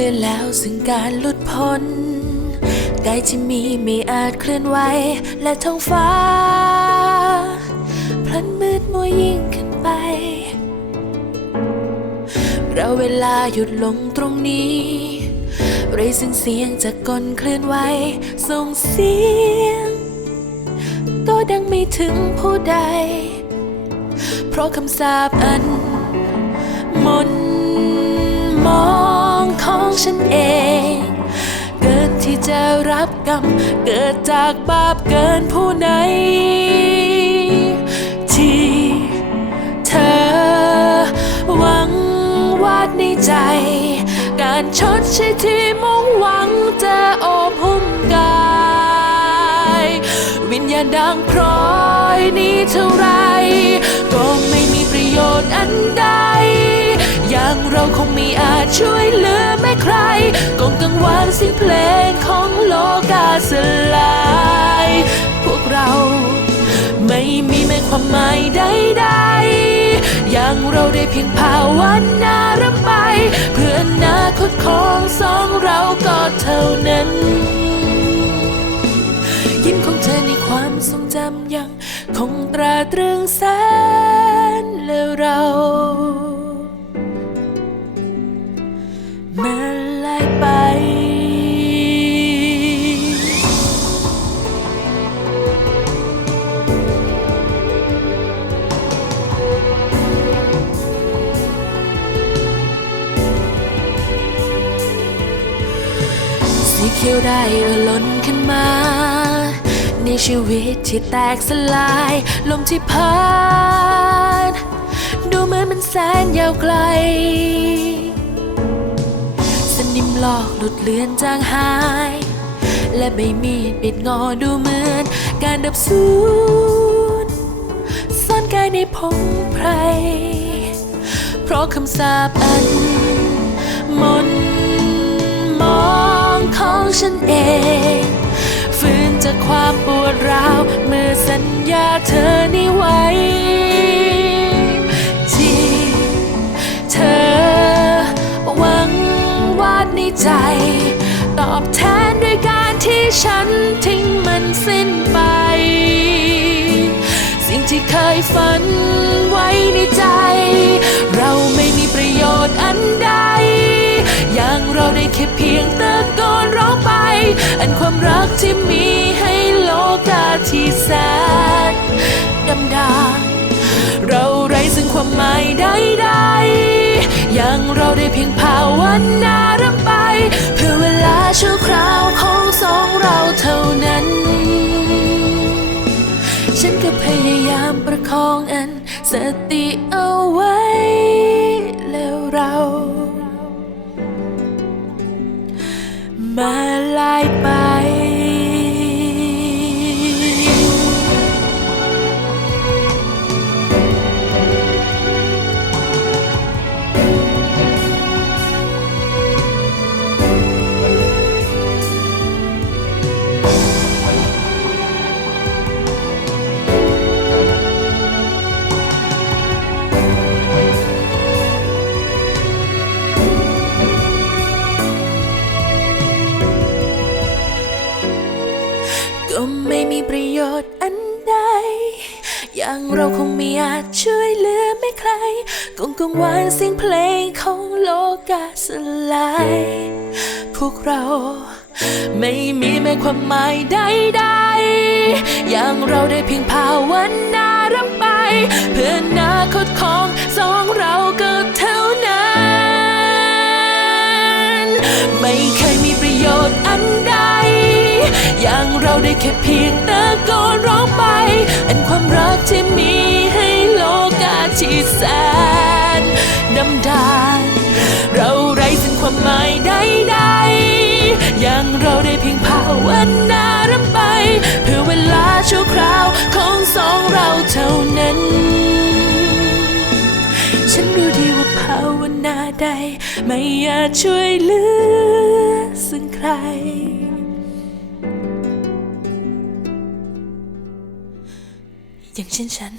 เลือนแล้วซึ่งการหลุดพ้นกายที่มีไม่อาจเคลื่อนไหวและท้องฟ้า พลันมืดมัวยิ่งขึ้นไป เราเวลาหยุดลงตรงนี้ไรซึ่งเสียงจากกลเคลื่อนไหวส่งเสียง ก็ดังไม่ถึงผู้ใด เพราะคำสาปอัน ฉันเอง เกิดที่จะรับกรรม เกิดจากบาปเกินผู้ไหน ที่เธอหวังวาดในใจ การชดใช้ที่มุ่งหวังจะโอบหุ้มกาย วิญญาณดังพร้อยนี้เท่าไร ก็ไม่มีประโยชน์อันใด อย่างเราคงไม่อาจช่วยเหลือ กงกังวานเสียงเพลงของโลกาสลาย พวกเราไม่มีแม้ความหมายใดๆ อย่างเราได้เพียงภาวนารำไปเพื่ออนาคตของสองเราก็เท่านั้น ยิ้มของเธอในความทรงจำยังคงตราตรึงแสนและเรา สีเขียวได้เอ่อล้นขึ้นมาในชีวิตที่แตกสลาย ลมที่พัดดูเหมือนมันแสนยาวไกล สนิมหลอกหลุดเลือนจางหาย และใบมีดปิดงอดูเหมือน การดับสูญซ่อนกายในพงไพร เพราะคำสาปอันมน ฉันเองฝืนจากความปวดร้าว เมื่อสัญญาเธอนี้ไว้ที่เธอหวังวาดในใจ ตอบแทนด้วยการที่ฉันทิ้งมันสิ้นไป สิ่งที่เคยฝันไว้ในใจ เราไม่มีประโยชน์อันใด อย่างเราได้แค่เพียงต อันความรักที่มีให้โลกาที่แสนดำดาเราไร้ซึ่งความหมายใดๆอย่างเราได้เพียงภาวนารำไป เพื่อเวลาชั่วคราวของสองเราเท่านั้น ฉันก็พยายามประคองอันสติเอา โยชน์อันใด อย่างเราคงไม่อาจช่วยเหลือไม่ใครกงกังวานเสียงเพลงของโลกาสลาย พวกเราไม่มีแม้ความหมายใดๆ อย่างเราได้เพียงภาวนารำไป เพื่อนาคตของสองเราก็เท่านั้น ไม่เคยมีประโยชน์อัน อย่างเราได้แค่เพียงตะโกนร้องไป อันความรักที่มีให้โลกาที่แสนดำดานเราไร้ซึ่งความหมายใดๆอย่างเราได้เพียงภาวนารำไป เพื่อเวลาชั่วคราวของสองเราเท่านั้น ฉันรู้ดีว่าภาวนาใด ไม่อาจช่วยเหลือซึ่งใคร อย่างเช่นฉัน